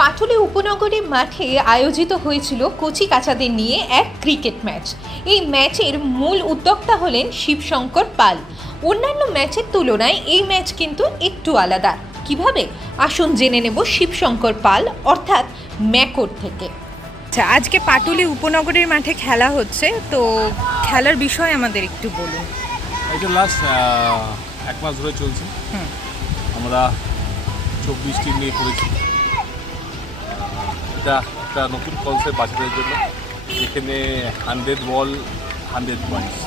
পাটুলি উপনগরে মাঠে আয়োজিত হয়েছিল কচিকাঁচাদের নিয়ে এক ক্রিকেট ম্যাচ। এই ম্যাচের মূল উদ্যোক্তা হলেন শিবশঙ্কর পাল। অন্যান্য ম্যাচের তুলনায় এই ম্যাচ কিন্তু একটু আলাদা। কিভাবে? আসুন জেনে নেব শিবশঙ্কর পাল অর্থাৎ ম্যাকোর থেকে। আচ্ছা, আজকে পাটুলি উপনগরের মাঠে খেলা হচ্ছে, তো খেলার বিষয়ে আমাদের একটু বলুন। এটা লাস্ট এক মাস ধরে চলছে। আমরা 24 টিম নিয়ে করেছি। এটা একটা নতুন কনসেপ্ট বাচ্চাদের জন্য, যেখানে 100 বল 100 পয়েন্টস।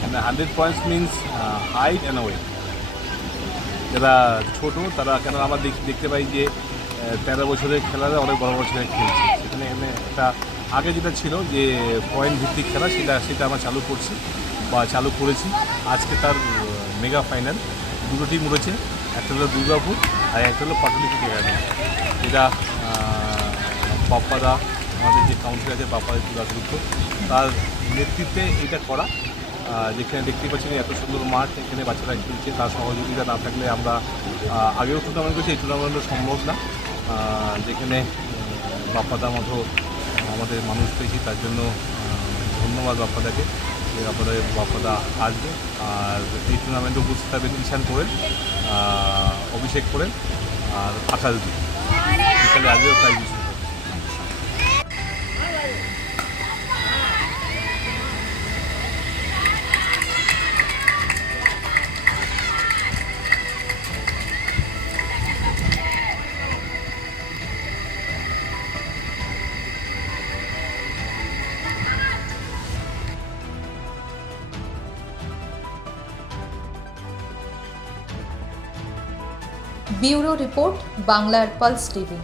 মানে 100 points means height and weight. যারা ছোটো তারা, কেন আমরা দেখতে পাই যে 13 বছরের খেলারা অনেক বড় বছরের খেলছে। সেখানে একটা আগে যেটা ছিল যে পয়েন্ট ভিত্তিক খেলা, সেটা আমরা চালু করেছি। আজকে তার মেগা ফাইনাল। দুটো টিম উঠেছে, একটা হলো দুর্গাপুর আর একটা হলো পাটুলি ক্রিকেট একাডেমি। এটা বাপ্পাদা, আমাদের যে কাউন্সিল আছে বাপ্পাদা দাসগুপ্ত, তার নেতৃত্বে এটা করা। যেখানে দেখতে পাচ্ছেন এত সুন্দর মাঠ, এখানে বাচ্চারা খেলছে। তার সহযোগিতা না থাকলে আমরা আগেও টুর্নামেন্ট করছি, এই টুর্নামেন্টও সম্ভব না। যেখানে বাপ্পাদার মতো আমাদের মানুষ পেয়েছি, তার জন্য ধন্যবাদ বাপ্পাদাকে। বাপ্পাদা আসবে আর এই টুর্নামেন্টে উপস্থিত থাকবেন ঈশান করেন, অভিষেক করেন আর আকাশ দিন বিকালে আসবে প্রাইজ। ব্যুরো রিপোর্ট, বাংলার পালস টিভি।